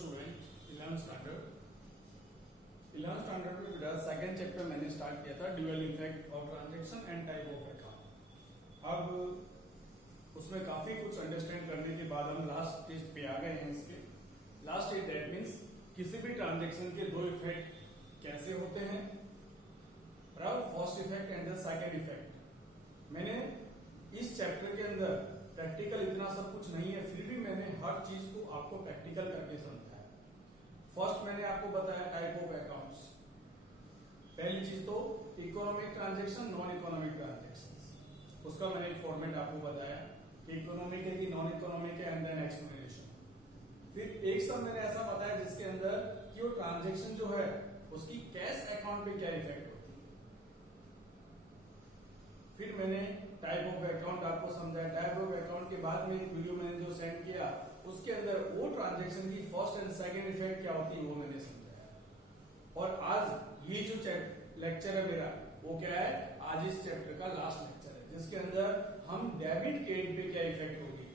Student 11th standard में बेटा second chapter मैंने स्टार्ट किया था dual effect of transaction and type of account. अब उसमें काफी कुछ अंडरस्टैंड करने के बाद हम लास्ट स्टेज पे आ गए हैं। इसके लास्ट स्टेज दैट मींस किसी भी ट्रांजैक्शन के दो इफेक्ट कैसे होते हैं, first effect and the second effect. मैंने इस चैप्टर के अंदर प्रैक्टिकल इतना सब कुछ नहीं है, फिर भी मैंने हर चीज को आपको प्रैक्टिकल करके समझाया। फर्स्ट मैंने आपको बताया टाइप ऑफ अकाउंट्स। पहली चीज तो economic transaction, non economic transaction. उसका मैंने एक फॉर्मेट आपको बताया कि इकोनॉमिक है कि नॉन इकोनॉमिक है एंड देन एक्सप्लेनेशन। फिर एक सब मैंने ऐसा बताया जिसके अंदर कि वो ट्रांजैक्शन जो है उसकी कैश अकाउंट पे क्या इफेक्ट होती है। फिर मैंने टाइप ऑफ अकाउंट आपको समझाया। टाइप ऑफ अकाउंट के बाद में एक वीडियो मैंने जो सेंड किया उसके अंदर वो ट्रांजैक्शन की फर्स्ट एंड सेकंड इफेक्ट क्या होती है वो मैंने समझाया। और आज ये जो लेक्चर है मेरा वो क्या है, आज इस चैप्टर का लास्ट लेक्चर है जिसके अंदर हम डेबिट क्रेडिट पे क्या इफेक्ट होगी।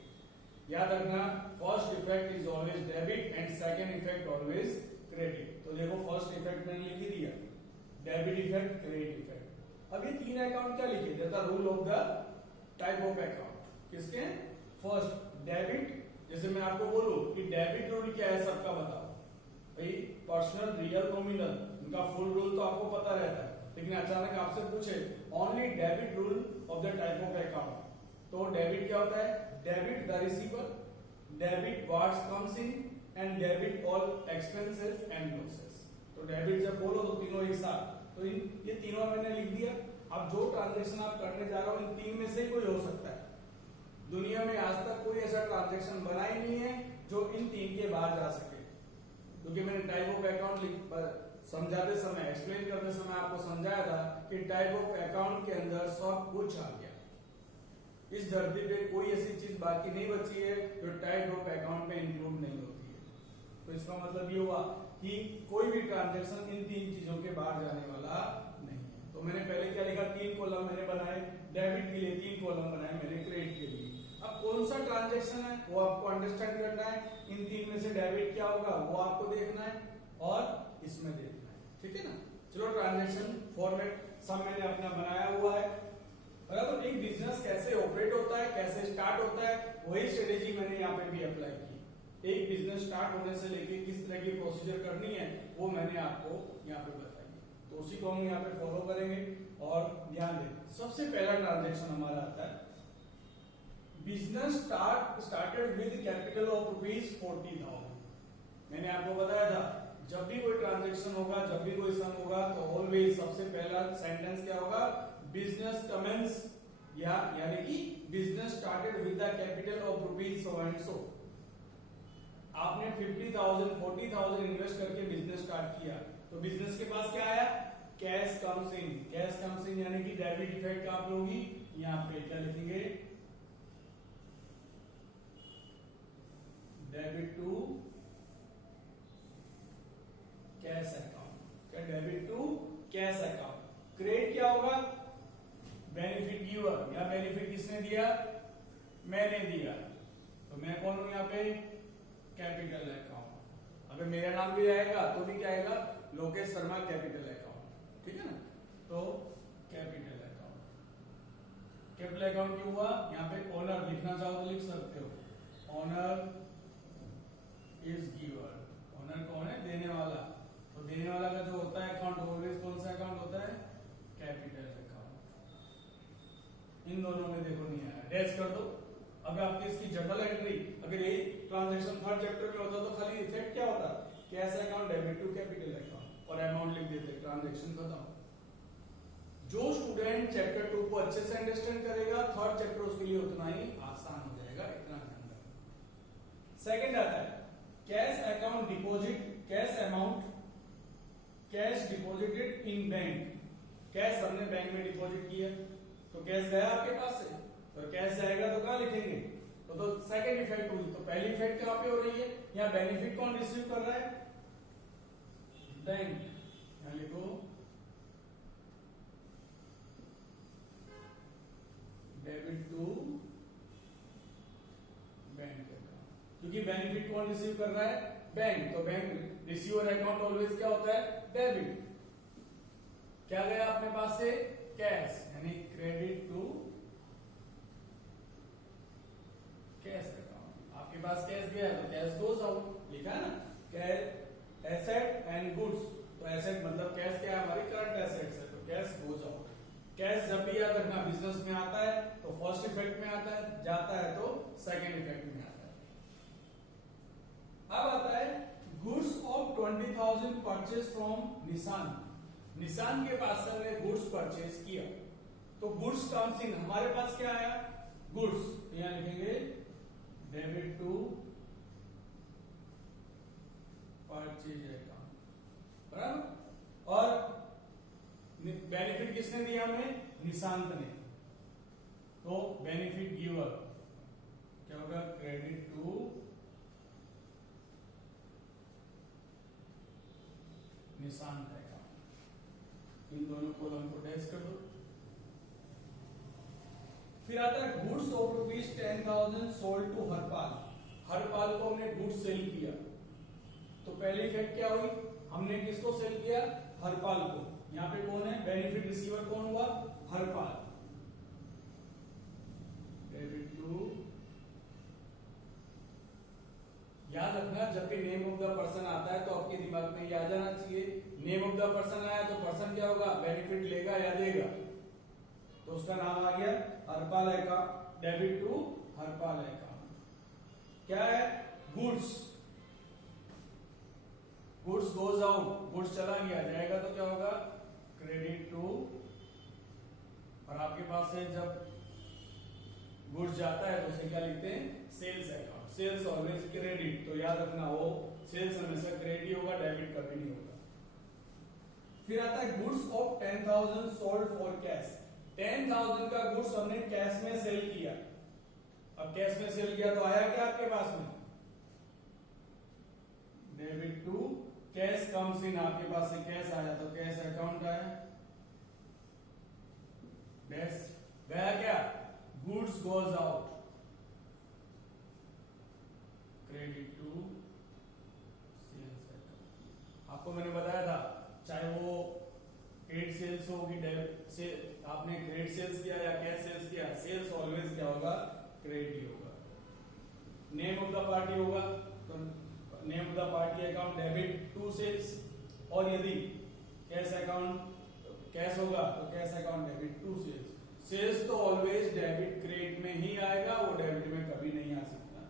याद रखना, first effect is always debit and second effect always credit. तो देखो फर्स्ट इफेक्ट मैंने लिख ही दिया, डेबिट इफेक्ट, क्रेडिट इफेक्ट। अब ये तीन अकाउंट क्या लिखे, that the rule of the type of account. किसके? First debit. जैसे मैं आपको बोलूं कि डेबिट रूल क्या है सबका बताओ भाई, पर्सनल, रियल, नॉमिनल, इनका फुल रूल तो आपको पता रहता है, लेकिन अचानक आपसे पूछे only debit rule of the type of account, तो डेबिट क्या होता है? Debit the receiver, debit what's comes in and debit all expenses and losses. तो डेबिट जब बोलो तो तीनों एक साथ, तो ये तीनों मैंने लिख दिया। अब जो ट्रांजैक्शन आप करने जा रहे हो इन तीन में से कोई हो सकता है। दुनिया में आज तक कोई ऐसा ट्रांजैक्शन बना ही नहीं है जो इन तीन के बाहर जा सके, क्योंकि मैंने टाइप ऑफ अकाउंट समझाते समय, एक्सप्लेन करते समय आपको समझाया था कि टाइप ऑफ अकाउंट के अंदर सब कुछ आ गया। इस धरती पे कोई ऐसी चीज बाकी नहीं बची है जो टाइप ऑफ अकाउंट में इंक्लूड नहीं होती है। तो इसका मतलब ये हुआ कि कोई भी ट्रांजैक्शन इन तीन चीजों के बाहर जाने वाला नहीं है। तो मैंने पहले क्या लिखा, तीन कॉलम मैंने बनाए डेबिट के लिए, तीन कॉलम बनाए मैंने क्रेडिट के लिए। अब कौन सा ट्रांजैक्शन है वो आपको अंडरस्टैंड करना है, इन तीन में से डेबिट क्या होगा वो आपको देखना है और इसमें देखना है, ठीक है ना। चलो ट्रांजैक्शन फॉर्मेट सब मैंने अपना बनाया हुआ है। बराबर। एक बिजनेस कैसे ऑपरेट होता है, कैसे स्टार्ट होता है, वही स्ट्रेटेजी मैंने यहाँ पे भी अप्लाई की। एक बिजनेस स्टार्ट होने से लेके किस तरह की प्रोसीजर करनी है वो मैंने आपको यहाँ पे बताई, तो उसी को हम यहाँ पे फॉलो करेंगे। और ध्यान दें, सबसे पहला ट्रांजैक्शन हमारा आता है business started with capital of ₹40,000। मैंने आपको बताया था जब भी कोई ट्रांजैक्शन होगा, जब भी कोई सम होगा तो ऑलवेज सबसे पहला सेंटेंस क्या होगा, बिजनेस कमेंस, यानी कि business started with the capital of ₹so and so। आपने 50,000 40,000 इन्वेस्ट करके बिजनेस स्टार्ट किया, तो बिजनेस के पास क्या आया, cash comes in. Cash comes इन यानी कि डेबिट इफेक्ट आप लोगी यहां पे क्या लिखेंगे, डेबिट टू कैश अकाउंट। क्या, debit to cash account. Credit क्या होगा, बेनिफिट गिवर, या बेनिफिट किसने दिया, मैंने दिया, तो मैं कौन हूं यहाँ पे, कैपिटल अकाउंट। अगर मेरा नाम भी आएगा तो भी क्या आएगा, लोकेश शर्मा कैपिटल अकाउंट, ठीक है ना। तो कैपिटल अकाउंट, कैपिटल अकाउंट क्यों हुआ, यहाँ पे ओनर लिखना चाहो तो लिख सकते हो, ओनर इज गिवर। ओनर कौन है, देने वाला। तो देने वाला का जो होता है अकाउंट ऑलवेज कौन सा अकाउंट होता है, कैपिटल अकाउंट। इन दोनों में देखो नहीं आया, डैश कर दो। अब आपकी इसकी जर्नल एंट्री, अगर ये ट्रांजैक्शन थर्ड चैप्टर में होता तो खाली इफेक्ट क्या होता, cash account debit to capital account, और अमाउंट लिख देते, ट्रांजैक्शन खत्म। जो स्टूडेंट चैप्टर 2 को अच्छे से अंडरस्टैंड करेगा, थर्ड चैप्टर उसके लिए उतना ही आसान हो जाएगा, इतना ध्यान रखना। सेकंड आता है cash account deposit, cash amount, cash deposited in bank. Cash हमने बैंक में डिपॉजिट किया तो कैश गया आपके पास से, तो कैश जाएगा तो कहां लिखेंगे, तो सेकंड इफेक्ट हुई। तो पहली इफेक्ट कहां पे हो रही है, यहाँ बेनिफिट कौन रिसीव कर रहा है, बैंक। यहां लिखो डेबिट टू बैंक अकाउंट, क्योंकि बेनिफिट कौन रिसीव कर रहा है, बैंक, तो बैंक रिसीवर अकाउंट ऑलवेज क्या होता है, डेबिट। क्या गया अपने पास से, कैश, यानी क्रेडिट टू कैश अकाउंट। आपके पास कैश गया तो कैश गोज आउट, लिखा है ना, कैश एसेट एंड गुड्स। तो एसेट मतलब कैश क्या है, हमारी करंट एसेट्स है, तो कैश गोज आउट। कैश जब भी याद रखना बिजनेस में आता है तो फर्स्ट इफेक्ट में आता है, जाता है तो सेकेंड इफेक्ट में आता है। अब आता है गुड्स ऑफ 20,000 परचेज फ्रॉम निशान। निशान के पास से हमने गुड्स परचेज किया, तो गुड्स कम्स इन, हमारे पास क्या आया, गुड्स, तो यहां लिखेंगे डेबिट टू परचेज अकाउंट, बराबर। और बेनिफिट किसने दिया हमें, निशांत ने, तो बेनिफिट गिवर क्या होगा, क्रेडिट टू निशांत अकाउंट। इन दोनों कॉलम को डैश कर दो। फिर आता है goods of ₹10,000 sold to Harpal. Harpal को हमने गुड्स सेल किया, तो पहली इफेक्ट क्या हुई, हमने किसको सेल किया, हरपाल को। यहां पे कौन है, बेनिफिट रिसीवर कौन हुआ, हरपाल। डेबिट टू, याद रखना जब भी नेम ऑफ द पर्सन आता है तो आपके दिमाग में ये आ जाना चाहिए, नेम ऑफ द पर्सन आया तो पर्सन क्या होगा, बेनिफिट लेगा या देगा, तो उसका नाम आ गया Harpal account, debit to Harpal account. क्या है, goods, goods goes out, goods चला गया, जाएगा तो क्या होगा, क्रेडिट टू, और आपके पास है जब गुड्स जाता है तो उसे क्या लिखते हैं, sales account. Sales always credit, तो याद रखना वो सेल्स हमेशा क्रेडिट होगा, डेबिट कभी नहीं होगा। फिर आता है goods of 10,000 sold for cash. 10,000 का गुड्स हमने कैश में सेल किया। अब कैश में सेल किया तो आया क्या आपके पास में, debit to cash comes in, आपके पास से कैश आया तो कैश अकाउंट आया, डैश गया क्या, goods goes out, credit to sales account. आपको मैंने बताया था चाहे वो क्रेडिट सेल्स होगी, डेबिट से आपने क्रेडिट सेल्स किया या कैश सेल्स किया, सेल्स ऑलवेज क्या होगा, क्रेडिट होगा। नेम ऑफ द पार्टी होगा तो name of the party account debit to sales, और यदि कैश अकाउंट कैश होगा तो cash account debit to sales. Sales तो ऑलवेज डेबिट क्रेडिट में ही आएगा, वो डेबिट में कभी नहीं आ सकता।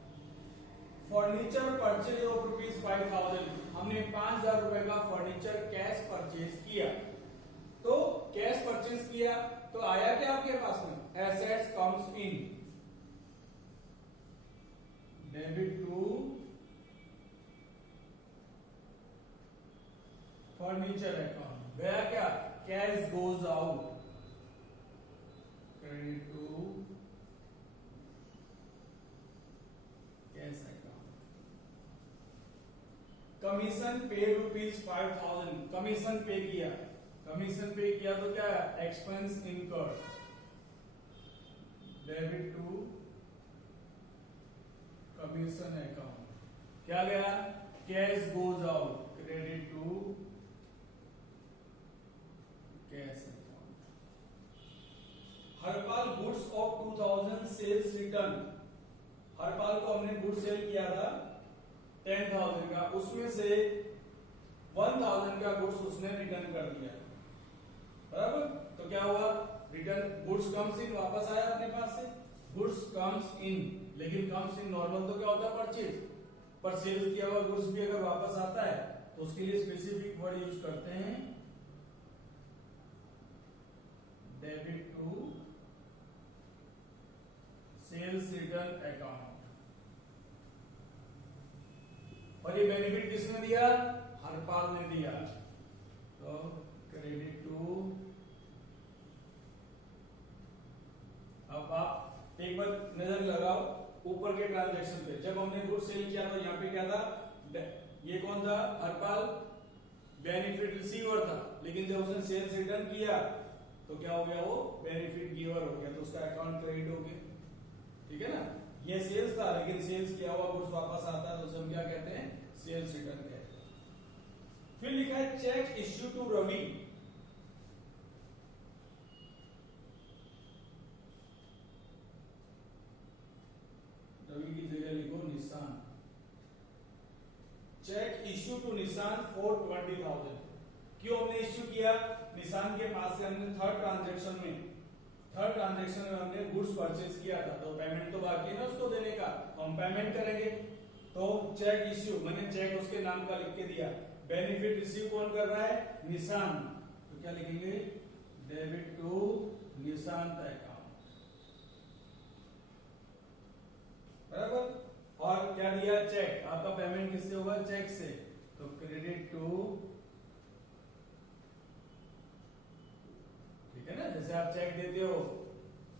फर्नीचर परचेज ऑफ ₹5,000, हमने 5,000 रुपए का फर्नीचर कैश परचेज किया, तो कैश परचेज किया तो आया क्या आपके पास में, assets comes in, debit to furniture account. गया क्या, cash goes out, credit to cash account. Commission pay ₹5,000, commission पे किया, कमीशन पे किया तो क्या है, expense incurred, debit to commission account. क्या गया, cash goes out, credit to cash account. Harpal goods of 2,000 sales return. Harpal को हमने गुड्स सेल किया था 10,000 का, उसमें से 1,000 का गुड्स उसने रिटर्न कर दिया, बराबर। तो क्या हुआ, रिटर्न गुड्स कम्स इन, वापस आया अपने पास से, गुड्स कम्स इन, लेकिन कम्स इन नॉर्मल तो क्या होता है, परचेज, पर सेल्स किया हुआ गुड्स भी अगर वापस आता है तो उसके लिए स्पेसिफिक वर्ड यूज करते हैं, debit to sales return account. और ये बेनिफिट किसने दिया, हरपाल ने दिया, तो क्रेडिट टू। अब आप एक बार नजर लगाओ ऊपर के ट्रांजैक्शन पे, जब हमने गुड्स सेल किया तो यहाँ पे क्या था, ये कौन था, हरपाल, बेनिफिट रिसीवर था, लेकिन जब उसने सेल्स रिटर्न किया तो क्या हो गया, वो बेनिफिट गिवर हो गया, तो उसका अकाउंट क्रेडिट हो गया, ठीक है ना। ये सेल्स था, लेकिन सेल्स किया हुआ गुड्स वापस आता है तो उसे हम क्या कहते हैं, सेल्स रिटर्न कहते हैं। फिर लिखा है cheque issue to Ravi. Ravi की जगह लिखो Nishan. Cheque issue to Nishan for 20,000। क्यों हमने इश्यू किया, निशान के पास से हमने थर्ड ट्रांजैक्शन में हमने गुड्स परचेज किया था, तो पेमेंट तो बाकी है ना उसको देने का, हम पेमेंट करेंगे। तो चेक इश्यू, मैंने चेक उसके नाम का लिख के दिया। बेनिफिट रिसीव कौन कर रहा है, निशान, तो क्या लिखेंगे, डेबिट टू निशांत अकाउंट, बराबर। और क्या दिया, चेक, आपका पेमेंट किससे होगा, चेक से, तो क्रेडिट टू, ठीक है ना। जैसे आप चेक देते हो,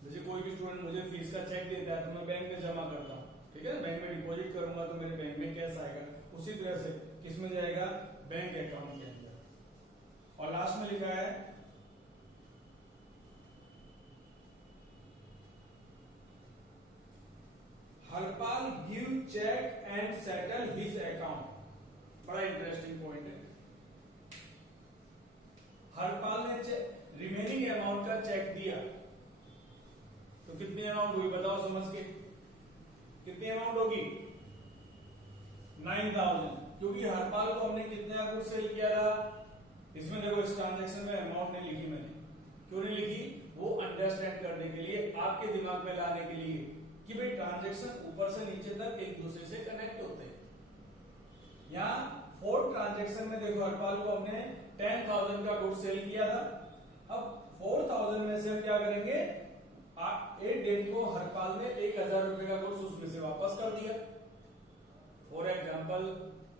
जैसे कोई भी स्टूडेंट मुझे फीस का चेक देता है तो मैं बैंक में जमा करता हूँ, ठीक है ना, बैंक में डिपॉजिट करूंगा तो मेरे बैंक में कैश आएगा, उसी तरह से किस में जाएगा, बैंक अकाउंट के अंदर। और लास्ट में लिखा है Harpal give cheque and settle his account. बड़ा इंटरेस्टिंग पॉइंट है। हरपाल ने रिमेनिंग अमाउंट का चेक दिया, तो कितनी अमाउंट हुई बताओ समझ के, कितनी अमाउंट होगी, 9,000, क्योंकि हरपाल को हमने कितने का गुड्स सेल किया था। इसमें देखो इस ट्रांजैक्शन में अमाउंट नहीं लिखी मैंने, क्यों नहीं लिखी, वो अंडरस्टैंड करने के लिए, आपके दिमाग में लाने के लिए कि भाई ट्रांजैक्शन ऊपर से नीचे तक एक दूसरे से कनेक्ट होते हैं। यहाँ फोर्थ ट्रांजैक्शन में देखो हरपाल को हमने 10,000 का गुड्स सेल किया था। अब 4,000 में से हम क्या करेंगे, एक डेट को हरपाल ने 1,000 रुपए का गुड्स उसमें से वापस कर दिया। फॉर एग्जाम्पल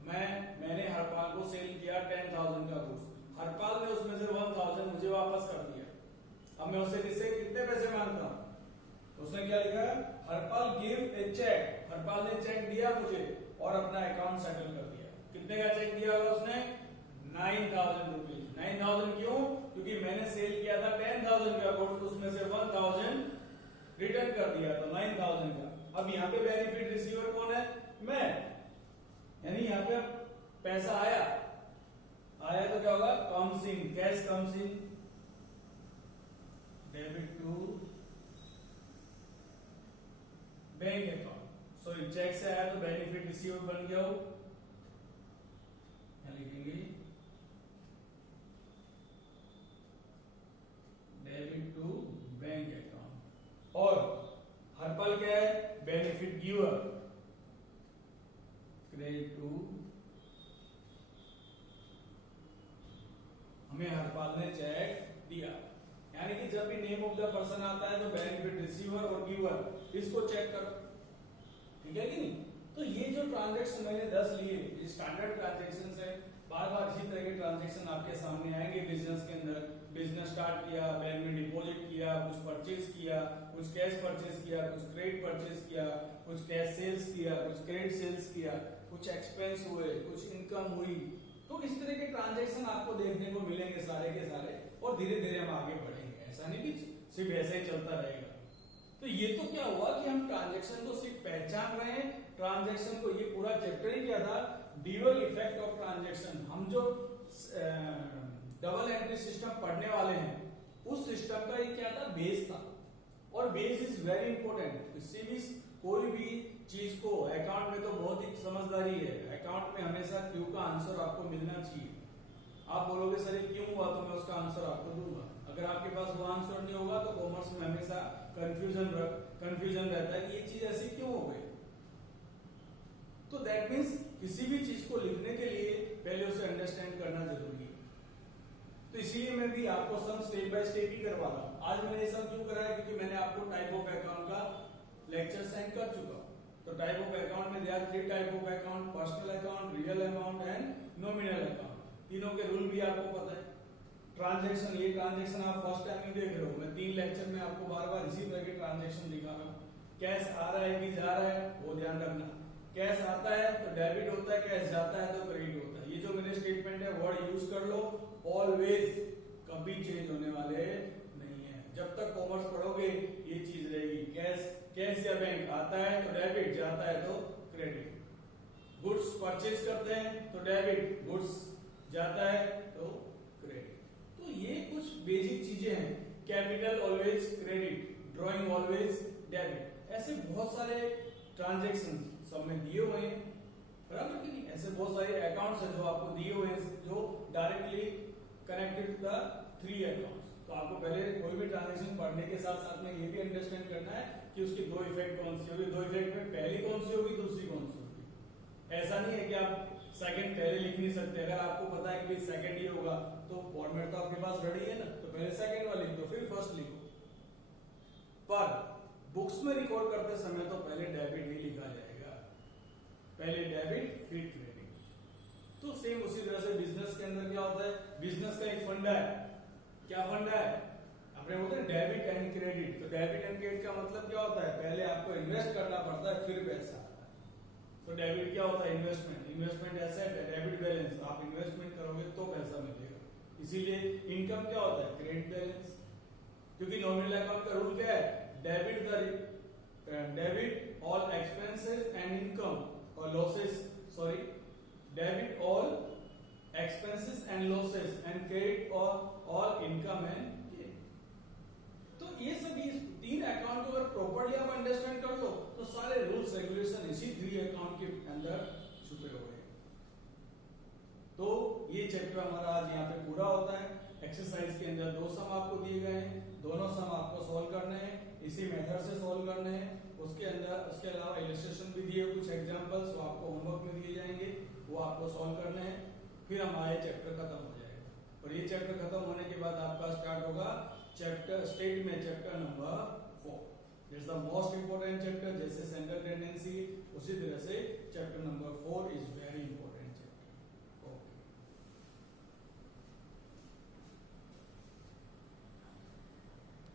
मैंने हरपाल को सेल किया 10,000 का गुड्स, हरपाल ने उसमें से 1,000 मुझे वापस कर दिया। अब मैं उसे किससे कितने पैसे मांगता हूं, तो उसने क्या लिखा, Harpal give a cheque, Harpal ने चेक दिया मुझे और अपना अकाउंट सेटल कर दिया। कितने का चेक दिया होगा उसने, 9,000 रुपीज। 9,000 क्यों, क्योंकि मैंने सेल किया था 10,000 का गुड्स, उसमें से 1,000 रिटर्न कर दिया, तो 9,000 का। अब यहाँ पे बेनिफिट रिसीवर कौन है, मैं, यानी यहाँ पे पैसा आया तो क्या होगा, comes in, cash comes in, debit to bank account. So cheque से आया तो बेनिफिट रिसीवर बन गया हो, लिखेंगे डेबिट टू बैंक अकाउंट। और हरपाल क्या है, बेनिफिट गिवर, क्रेडिट टू, हमें हरपाल ने चेक दिया। यानी कि जब भी नेम ऑफ द पर्सन आता है तो बेनिफिट रिसीवर और गिवर इसको चेक करो, ठीक है कि नहीं। तो ये जो ट्रांजैक्शन मैंने 10 लिए स्टैंडर्ड ट्रांजैक्शन है, बार बार इसी तरह के ट्रांजैक्शन आपके सामने आएंगे बिजनेस के अंदर। बिजनेस स्टार्ट किया, बैंक में डिपॉजिट किया, कुछ परचेज किया, कुछ कैश परचेज किया, कुछ क्रेडिट परचेज किया, कुछ कैश सेल्स किया, कुछ क्रेडिट सेल्स किया, कुछ एक्सपेंस हुए, कुछ इनकम हुई। तो इस तरह के ट्रांजैक्शन आपको देखने को मिलेंगे सारे के सारे, और धीरे धीरे हम आगे बढ़ेंगे, ऐसा नहीं कि सिर्फ ऐसे ही चलता रहेगा। तो ये तो क्या हुआ कि हम ट्रांजैक्शन को सिर्फ पहचान रहे हैं, ट्रांजैक्शन को, ये पूरा चैप्टर ही क्या था, ड्यूअल इफेक्ट ऑफ ट्रांजैक्शन। हम जो डबल एंट्री सिस्टम पढ़ने वाले हैं उस सिस्टम का ये क्या था, बेस था। और बेस इज वेरी इंपॉर्टेंट। किसी भी कोई भी चीज को, अकाउंट में तो बहुत ही समझदारी है, अकाउंट में हमेशा क्यों का आंसर आपको मिलना चाहिए। आप बोलोगे सर ये क्यों हुआ, तो मैं उसका आंसर आपको दूंगा। अगर आपके पास वो आंसर नहीं होगा तो कॉमर्स में हमेशा कंफ्यूजन रहता है कि ये चीज ऐसी क्यों हो गई। तो दैट मीन्स किसी भी चीज को लिखने के लिए पहले उसे अंडरस्टैंड करना जरूरी है। तो इसीलिए मैं भी आपको सब स्टेप बाय स्टेप ही करवा रहा हूं। आज मैंने ये सब क्यों कराया, क्योंकि मैंने आपको टाइप ऑफ अकाउंट का लेक्चर सेंड कर चुका हूं। तो टाइप ऑफ अकाउंट में there are 3 type of account, personal account, real amount and nominal account. तीनों के रूल भी आपको पता है। ट्रांजैक्शन, ये ट्रांजैक्शन आप फर्स्ट टाइम ही देख रहे हो, मैं 3 लेक्चर में आपको बार बार इसी तरह के ट्रांजैक्शन दिखा रहा हूँ। कैश आ रहा है कि जा रहा है वो ध्यान रखना। कैश आता है तो डेबिट होता है, कैश जाता है तो क्रेडिट होता है। ये जो मेरे स्टेटमेंट है वर्ड यूज कर लो, ऑलवेज, कभी चेंज होने वाले नहीं है। जब तक कॉमर्स पढ़ोगे ये चीज रहेगी। कैश कैश या बैंक आता है तो डेबिट, जाता है तो क्रेडिट। गुड्स परचेज करते हैं तो डेबिट, गुड्स जाता है तो क्रेडिट। तो ये कुछ बेसिक चीजें हैं। Capital always credit, drawing always debit. ऐसे बहुत सारे ट्रांजैक्शन सब में दिए हुए हैं, बराबर कि नहीं? ऐसे बहुत सारे अकाउंट्स हैं जो आपको दिए हुए हैं, जो directly connected to the three accounts. तो आपको पहले कोई भी ट्रांजैक्शन पढ़ने के साथ साथ में ये भी अंडरस्टैंड करना है कि उसकी दो इफेक्ट कौन सी होगी, दो इफेक्ट में पहली कौन सी होगी, दूसरी कौन सी होगी। ऐसा नहीं है कि आप सेकंड पहले लिख नहीं सकते। अगर आपको पता है कि सेकंड ये होगा तो फॉर्मेट तो आपके पास रेडी है ना, तो पहले सेकंड वाला लिख दो, फिर फर्स्ट लिखो। पर बुक्स में रिकॉर्ड करते समय तो पहले डेबिट ही लिखा जाएगा, पहले डेबिट फिर क्रेडिट। तो सेम उसी तरह से बिजनेस के अंदर क्या होता है, बिजनेस का एक फंडा है। क्या फंडा है? अपने बोलते हैं डेबिट एंड क्रेडिट। तो डेबिट एंड क्रेडिट का मतलब क्या होता है, पहले आपको इन्वेस्ट करना पड़ता है फिर पैसा आता है। तो डेबिट क्या होता है, इन्वेस्टमेंट। इन्वेस्टमेंट एसेट है, डेबिट बैलेंस, आप इन्वेस्टमेंट करोगे तो पैसा मिलेगा। इसीलिए इनकम क्या होता है, क्रेडिट बैलेंस। क्योंकि नॉमिनल अकाउंट का रूल क्या है, debit all expenses and income और losses, sorry debit all expenses and losses and credit all income and gain। तो ये सभी तीन अकाउंट को अगर प्रॉपर्ली आप अंडरस्टैंड कर लो तो सारे रूल्स रेगुलेशन इसी थ्री अकाउंट के अंदर छुपे हुए हैं। तो ये चैप्टर हमारा आज यहाँ पे पूरा होता है। एक्सरसाइज के अंदर दो सम आपको दिए गए हैं, दोनों सम आपको सॉल्व करने हैं, इसी मेथड से सॉल्व करने हैं। उसके अंदर उसके अलावा इलस्ट्रेशन भी दिए, कुछ एग्जांपल्स वो आपको होमवर्क में दिए जाएंगे, वो आपको सॉल्व करने हैं। फिर हमारा चैप्टर खत्म हो जाएगा और ये चैप्टर खत्म होने के बाद आपका स्टार्ट होगा चैप्टर स्टेट में chapter number 4। It's the most important chapter. जैसे सेंट्रल टेंडेंसी उसी तरह से चैप्टर